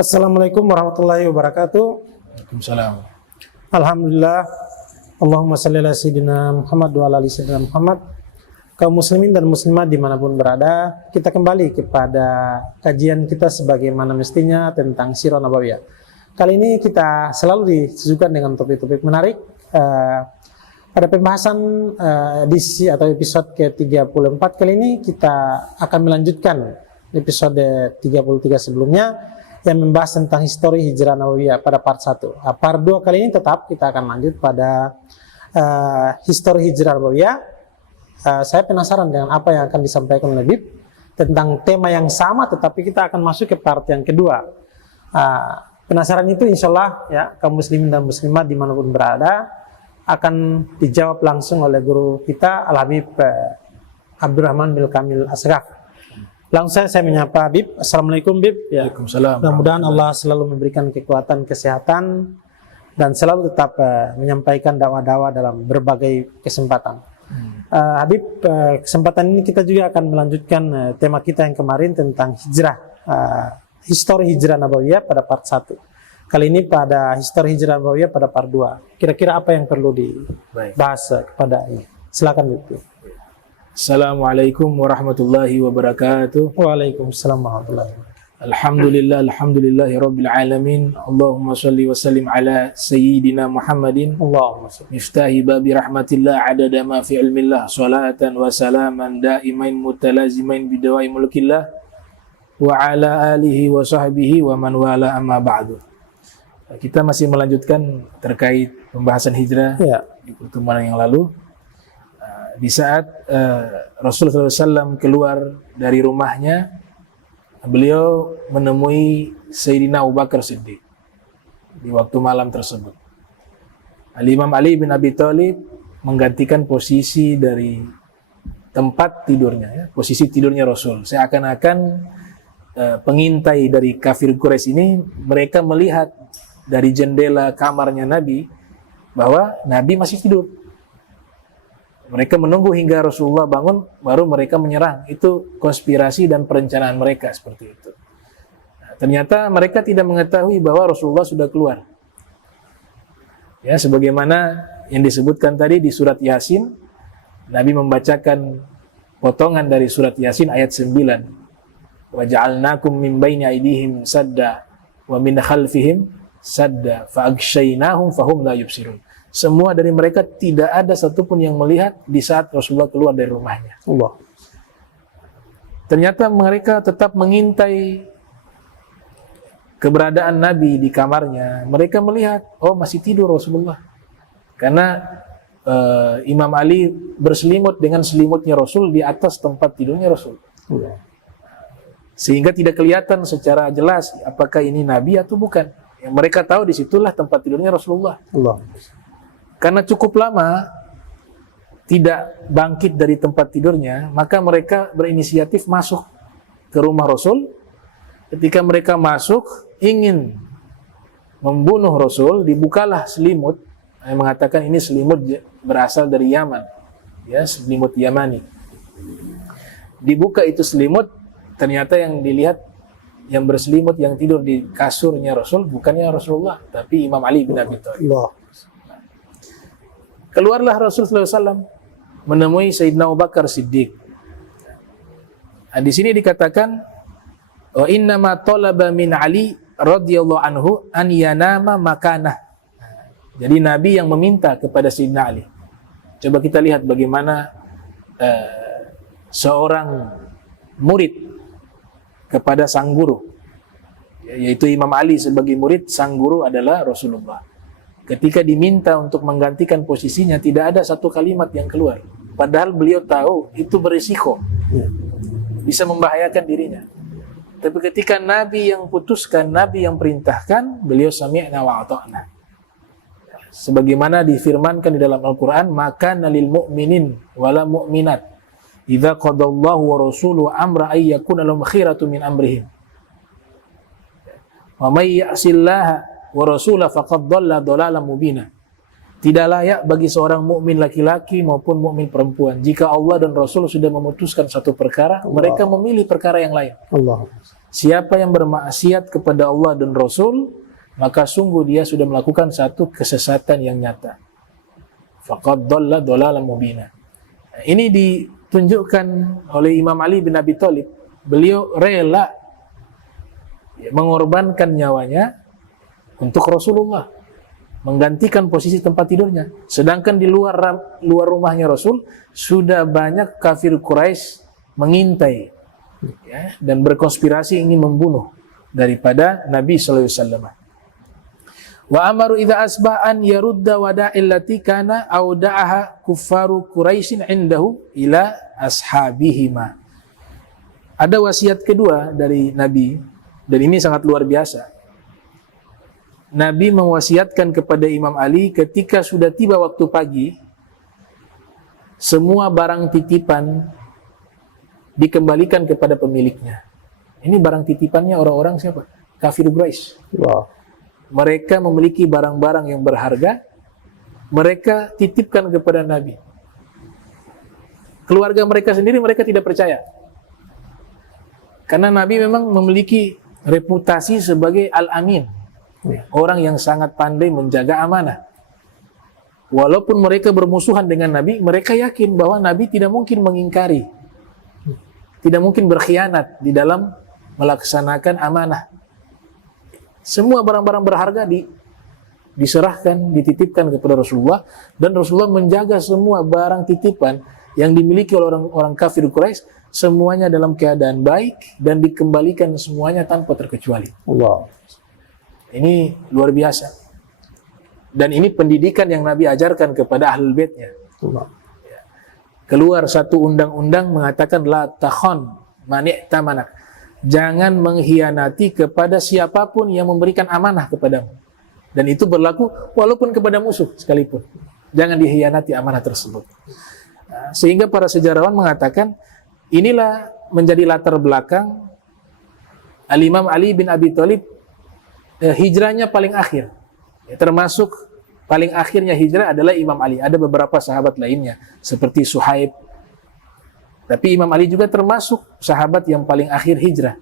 Assalamualaikum warahmatullahi wabarakatuh. Waalaikumsalam. Alhamdulillah. Allahumma shalli ala sayyidina Muhammad wa ala ali sayyidina Muhammad. Kaum muslimin dan muslimat dimanapun berada, kita kembali kepada kajian kita sebagaimana mestinya tentang Sirah Nabawiyah. Kali ini kita selalu disuguhkan dengan topik-topik menarik. Pada pembahasan edisi atau episode ke-34 kali ini kita akan melanjutkan episode 33 sebelumnya yang membahas tentang histori Hijrah Nabawiyah pada part 1. Part 2 kali ini tetap kita akan lanjut pada histori Hijrah Nabawiyah. Saya penasaran dengan apa yang akan disampaikan oleh Bib tentang tema yang sama, tetapi kita akan masuk ke part yang kedua. Penasaran itu insya Allah ya, kaum muslimin dan muslimat dimanapun berada akan dijawab langsung oleh guru kita Al-Habib Abdurrahman bin Kamil Asghaf. Langsung saya menyapa Bib. Assalamualaikum Bib. Ya. Waalaikumsalam. Mudah-mudahan Allah selalu memberikan kekuatan, kesehatan, dan selalu tetap menyampaikan dakwah-dakwah dalam berbagai kesempatan. Habib, kesempatan ini kita juga akan melanjutkan tema kita yang kemarin tentang hijrah, histori Hijrah Nabawiyah pada part 1. Kali ini pada histori Hijrah Nabawiyah pada part 2. Kira-kira apa yang perlu dibahas kepada ini? Silakan Bib. Assalamualaikum warahmatullahi wabarakatuh. Waalaikumsalam warahmatullahi wabarakatuh. Alhamdulillahi rabbil alamin. Allahumma salli wa sallim ala sayyidina Muhammadin. Allahumma salli. Miftahi babi rahmatillah adada ma fi ilmillah. Salatan wa salaman daimain mutalazimain bidawai mulkillah. Wa ala alihi wa sahbihi wa man wala amma ba'du. Kita masih melanjutkan terkait pembahasan hijrah di pertemuan yang lalu. Di saat Rasulullah SAW keluar dari rumahnya, beliau menemui Sayyidina Abu Bakar Siddiq di waktu malam tersebut. Imam Ali bin Abi Thalib menggantikan posisi dari tempat tidurnya, ya, posisi tidurnya Rasul. Seakan-akan pengintai dari kafir Quraisy ini, mereka melihat dari jendela kamarnya Nabi bahwa Nabi masih tidur. Mereka menunggu hingga Rasulullah bangun, baru mereka menyerang. Itu konspirasi dan perencanaan mereka seperti itu. Nah, ternyata mereka tidak mengetahui bahwa Rasulullah sudah keluar. Ya, sebagaimana yang disebutkan tadi di surat Yasin, Nabi membacakan potongan dari surat Yasin ayat 9. Wa ja'alnakum min baini aydihim sadda wa min khalfihim sadda fa aghshaynahum fahum la yubsirun. Semua dari mereka tidak ada satupun yang melihat di saat Rasulullah keluar dari rumahnya. Allah. Ternyata mereka tetap mengintai keberadaan Nabi di kamarnya. Mereka melihat, oh masih tidur Rasulullah. Karena Imam Ali berselimut dengan selimutnya Rasul di atas tempat tidurnya Rasul. Allah. Sehingga tidak kelihatan secara jelas apakah ini Nabi atau bukan. Yang mereka tahu disitulah tempat tidurnya Rasulullah. Allah. Karena cukup lama tidak bangkit dari tempat tidurnya, maka mereka berinisiatif masuk ke rumah Rasul. Ketika mereka masuk, ingin membunuh Rasul, dibukalah selimut. Yang mengatakan ini selimut berasal dari Yaman, ya, selimut Yamani. Dibuka itu selimut, ternyata yang dilihat, yang berselimut, yang tidur di kasurnya Rasul, bukannya Rasulullah, tapi Imam Ali bin Abi Thalib. Keluarlah Rasulullah SAW menemui Sayyidina Abu Bakar Siddiq. Nah, di sini dikatakan wa inna ma talaba min Ali radhiyallahu anhu an yanama makanah. Jadi Nabi yang meminta kepada Sayyidina Ali. Coba kita lihat bagaimana seorang murid kepada sang guru, yaitu Imam Ali sebagai murid, sang guru adalah Rasulullah. Ketika diminta untuk menggantikan posisinya, tidak ada satu kalimat yang keluar. Padahal beliau tahu itu berisiko, bisa membahayakan dirinya. Tapi ketika Nabi yang putuskan, Nabi yang perintahkan, beliau sami'na wa ata'na. Sebagaimana difirmankan di dalam Al-Quran, maka nalil mu'minin wala mu'minat idza qadallahu wa rasuluhu amra ay yakuna lahum khiratu min amrihim. Wa may ya'sillaha wa rasulah faqad dhalla dhalalan mubina. Tidak layak bagi seorang mukmin laki-laki maupun mukmin perempuan jika Allah dan Rasul sudah memutuskan satu perkara, mereka memilih perkara yang lain. Allah. siapa yang bermaksiat kepada Allah dan Rasul, maka sungguh dia sudah melakukan satu kesesatan yang nyata. Faqad dhalla dhalalan mubina. Ini ditunjukkan oleh Imam Ali bin Abi Thalib. Beliau rela mengorbankan nyawanya untuk Rasulullah, menggantikan posisi tempat tidurnya. Sedangkan di luar rumahnya Rasul sudah banyak kafir Quraisy mengintai, ya, dan berkonspirasi ingin membunuh daripada Nabi sallallahu alaihi wasallam. Wa amaru idza asba an yarudda wada'il lati kana auda'aha kuffaru Quraisyin indahu ila ashabihima. Ada wasiat kedua dari Nabi, dan ini sangat luar biasa. Nabi mewasiatkan kepada Imam Ali ketika sudah tiba waktu pagi, semua barang titipan dikembalikan kepada pemiliknya. Ini barang titipannya orang-orang siapa? Kafir Quraisy. Wow. Mereka memiliki barang-barang yang berharga, mereka titipkan kepada Nabi. Keluarga mereka sendiri mereka tidak percaya. Karena Nabi memang memiliki reputasi sebagai Al-Amin, orang yang sangat pandai menjaga amanah. Walaupun mereka bermusuhan dengan Nabi, mereka yakin bahwa Nabi tidak mungkin mengingkari, tidak mungkin berkhianat di dalam melaksanakan amanah. Semua barang-barang berharga diserahkan, dititipkan kepada Rasulullah, dan Rasulullah menjaga semua barang titipan yang dimiliki oleh orang kafir Quraisy, semuanya dalam keadaan baik dan dikembalikan semuanya tanpa terkecuali. Allah. Ini luar biasa. Dan ini pendidikan yang Nabi ajarkan kepada Ahlul Baitnya. Allah. Keluar satu undang-undang mengatakan la takhon mani'tamanak. Jangan mengkhianati kepada siapapun yang memberikan amanah kepadamu. Dan itu berlaku walaupun kepada musuh sekalipun. Jangan dikhianati amanah tersebut. Sehingga para sejarawan mengatakan inilah menjadi latar belakang Al-Imam Ali bin Abi Thalib hijrahnya paling akhir. Termasuk paling akhirnya hijrah adalah Imam Ali. Ada beberapa sahabat lainnya seperti Suhaib. Tapi Imam Ali juga termasuk sahabat yang paling akhir hijrah.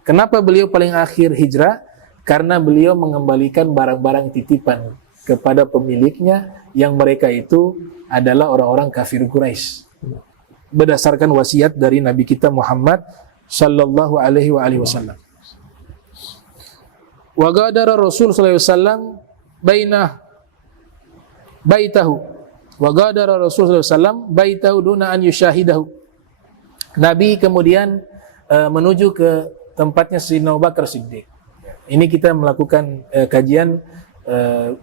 Kenapa beliau paling akhir hijrah? Karena beliau mengembalikan barang-barang titipan kepada pemiliknya yang mereka itu adalah orang-orang kafir Quraisy. Berdasarkan wasiat dari Nabi kita Muhammad sallallahu alaihi wasallam. Wa ghadara Rasul sallallahu alaihi wasallam baitahu. Wa ghadara Rasul sallallahu alaihi wasallam baitahu duna an yushahidahu. Nabi kemudian menuju ke tempatnya Sayyidina Abu Bakar Siddiq. Ini kita melakukan kajian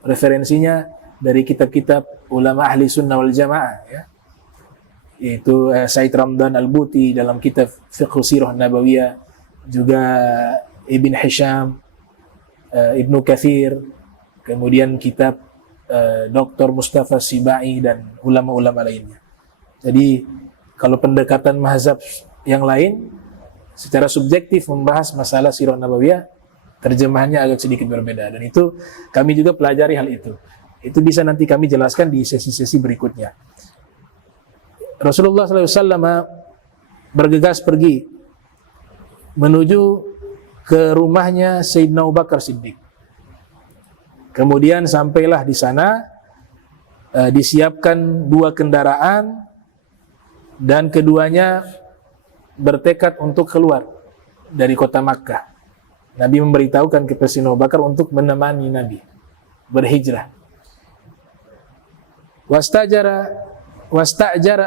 referensinya dari kitab-kitab ulama ahli sunnah wal jamaah, ya. Yaitu Said Ramdan Al-Buti dalam kitab Fiqh Sirah Nabawiyah, juga Ibn Hisham, Ibnu Katsir, kemudian kitab Dr. Mustafa Sibai dan ulama-ulama lainnya. Jadi kalau pendekatan mazhab yang lain secara subjektif membahas masalah Sirah Nabawiyah, terjemahannya agak sedikit berbeda, dan itu kami juga pelajari hal itu. Itu bisa nanti kami jelaskan di sesi-sesi berikutnya. Rasulullah SAW bergegas pergi menuju ke rumahnya Sayyidina Abu Bakar Siddiq. Kemudian sampailah di sana, disiapkan 2 kendaraan, dan keduanya bertekad untuk keluar dari kota Makkah. Nabi memberitahukan kepada Sayyidina Abu Bakar untuk menemani Nabi berhijrah. Wastajara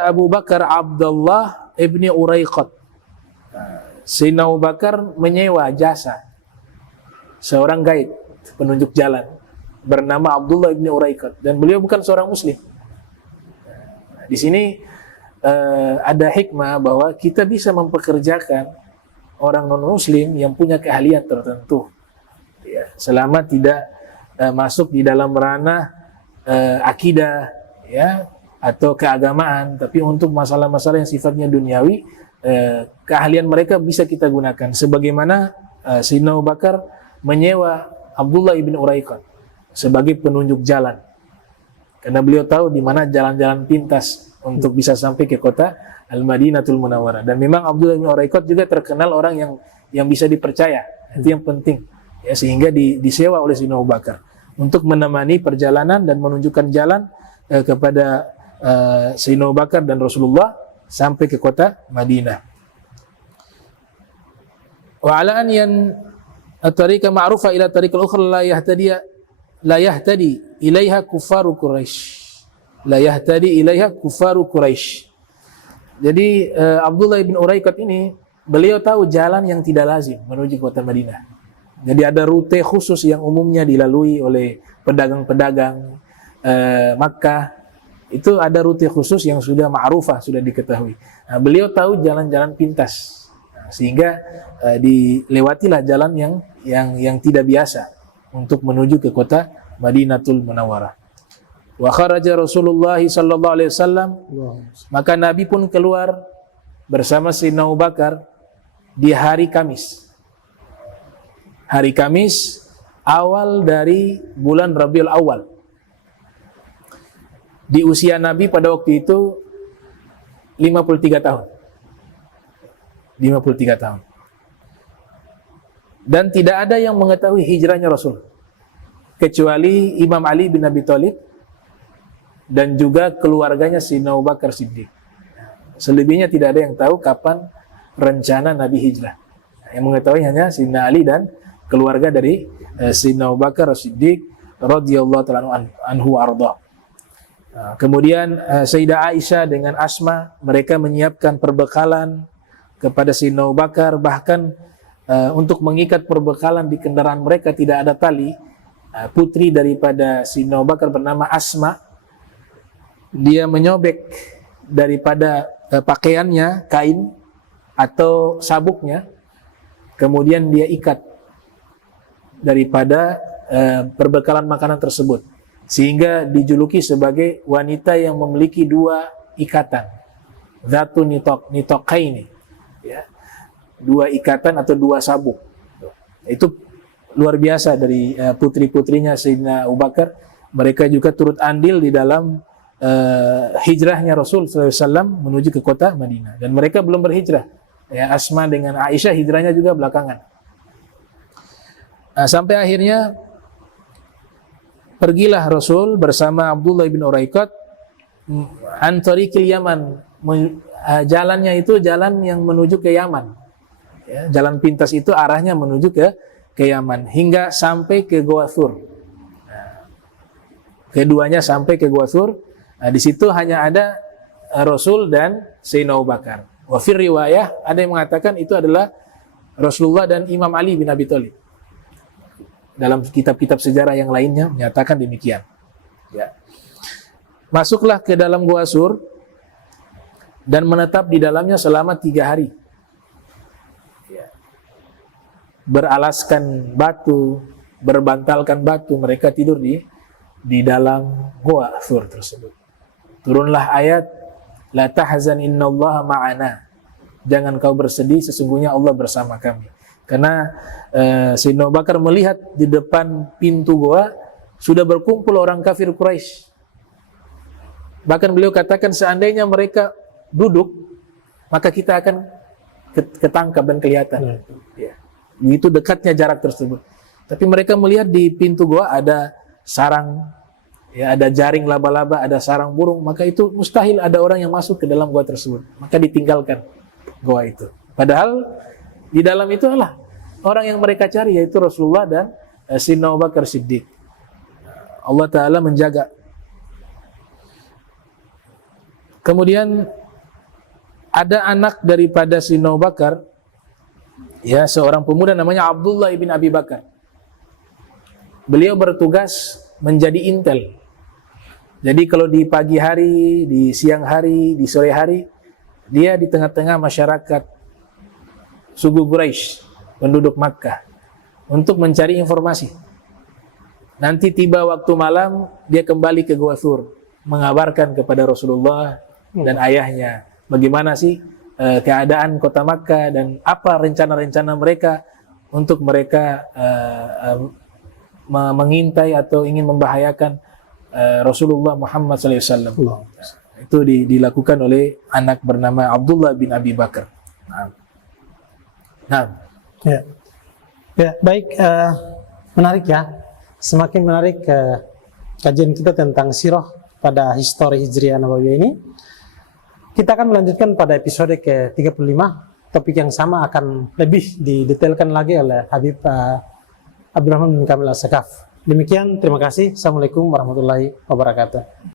Abu Bakar Abdullah ibni Uraiqat. Sayyidina Abu Bakar menyewa jasa seorang guide, penunjuk jalan, bernama Abdullah ibni Uraiqat, dan beliau bukan seorang muslim. Di sini ada hikmah bahwa kita bisa mempekerjakan orang non-muslim yang punya keahlian tertentu, ya, selama tidak masuk di dalam ranah akidah, ya, atau keagamaan, tapi untuk masalah-masalah yang sifatnya duniawi, keahlian mereka bisa kita gunakan. Sebagaimana Sayyidina Abu Bakar menyewa Abdullah ibn Uraiqat sebagai penunjuk jalan. karena beliau tahu di mana jalan-jalan pintas untuk bisa sampai ke kota Al-Madinatul Munawwarah. Dan memang Abdullah bin Uraikot juga terkenal orang yang bisa dipercaya. Itu yang penting. Ya, sehingga disewa oleh Sayyidina Abu Bakar untuk menemani perjalanan dan menunjukkan jalan kepada Sayyidina Abu Bakar dan Rasulullah sampai ke kota Madinah. Wa ala an yan at-tariqa ma'rufa ila tariqil ukhra la yahtadi ilaiha kufaru Quraisy. La yahtadi ilaiha kufaru Quraisy. Jadi Abdullah bin Uraikot ini beliau tahu jalan yang tidak lazim menuju kota Madinah. Jadi ada rute khusus yang umumnya dilalui oleh pedagang-pedagang Makkah. Itu ada rute khusus yang sudah ma'rufah, sudah diketahui. Nah, beliau tahu jalan-jalan pintas. Nah, sehingga dilewatilah jalan yang tidak biasa untuk menuju ke kota Madinatul Munawwarah. Wa kharaja Rasulullah sallallahu alaihi wasallam, maka Nabi pun keluar bersama Sayyidina Abu Bakar di hari Kamis. Hari Kamis awal dari bulan Rabiul Awal. Di usia Nabi pada waktu itu 53 tahun. 53 tahun. Dan tidak ada yang mengetahui hijrahnya Rasul kecuali Imam Ali bin Abi Thalib dan juga keluarganya Sayyidina Abu Bakar Siddiq. Selebihnya tidak ada yang tahu kapan rencana Nabi hijrah. Yang mengetahui hanya Sayyidina Ali dan keluarga dari Sayyidina Abu Bakar Siddiq radhiyallahu ta'ala anhu arda. Kemudian Sayyidah Aisyah dengan Asma, mereka menyiapkan perbekalan kepada Sayyidina Abu Bakar, bahkan untuk mengikat perbekalan di kendaraan mereka tidak ada tali. Putri daripada Sayyidina Abu Bakar bernama Asma, dia menyobek daripada pakaiannya, kain atau sabuknya, kemudian dia ikat daripada perbekalan makanan tersebut, sehingga dijuluki sebagai wanita yang memiliki dua ikatan, dzatu nitokaini, ya, dua ikatan atau dua sabuk. Itu luar biasa dari putri-putrinya Sayyidina Abu Bakar. Mereka juga turut andil di dalam hijrahnya Rasul SAW menuju ke kota Madinah. Dan mereka belum berhijrah. Ya, Asma dengan Aisyah hijrahnya juga belakangan. Sampai akhirnya pergilah Rasul bersama Abdullah bin Uraikot antariqil Yaman. Jalannya itu jalan yang menuju ke Yaman. Ya, jalan pintas itu arahnya menuju ke Yaman hingga sampai ke Goa Thur. Keduanya sampai ke Goa Thur. Di situ hanya ada Rasul dan Sayyidina Abu Bakar. Wa fir riwayah ada yang mengatakan itu adalah Rasulullah dan Imam Ali bin Abi Thalib. Dalam kitab-kitab sejarah yang lainnya menyatakan demikian. Ya. Masuklah ke dalam Goa Thur dan menetap di dalamnya selama 3 hari. Ya. Beralaskan batu, berbantalkan batu, mereka tidur di dalam Goa Thur tersebut. Turunlah ayat, la tahzan innallaha ma'ana. Jangan kau bersedih, sesungguhnya Allah bersama kami. Karena Sayyidina Abu Bakar melihat di depan pintu goa sudah berkumpul orang kafir Quraisy. Bahkan beliau katakan seandainya mereka duduk, maka kita akan ketangkap dan kelihatan. Ya. Begitu dekatnya jarak tersebut. Tapi mereka melihat di pintu goa ada sarang, ya, ada jaring laba-laba, ada sarang burung, maka itu mustahil ada orang yang masuk ke dalam goa tersebut. Maka ditinggalkan goa itu. Padahal di dalam itu adalah orang yang mereka cari, yaitu Rasulullah dan Sayyidina Abu Bakar Siddiq. Allah Ta'ala menjaga. Kemudian ada anak daripada Sayyidina Abu Bakar, ya, seorang pemuda namanya Abdullah ibn Abi Bakar. Beliau bertugas menjadi intel. Jadi kalau di pagi hari, di siang hari, di sore hari, dia di tengah-tengah masyarakat suku Quraisy, penduduk Makkah, untuk mencari informasi. Nanti tiba waktu malam, dia kembali ke Goa Thur, mengabarkan kepada Rasulullah dan ayahnya bagaimana sih keadaan kota Makkah dan apa rencana-rencana mereka untuk mereka mengintai atau ingin membahayakan Rasulullah Muhammad SAW. Itu dilakukan oleh anak bernama Abdullah bin Abi Bakar. Nah. Ya, ya baik, menarik ya. Semakin menarik kajian kita tentang sirah pada histori Hijriah Nabawiyah ini. Kita akan melanjutkan pada episode ke-35. Topik yang sama akan lebih didetailkan lagi oleh Habib Abdurrahman bin Kamil As-Sakaf. Demikian, terima kasih. Assalamualaikum warahmatullahi wabarakatuh.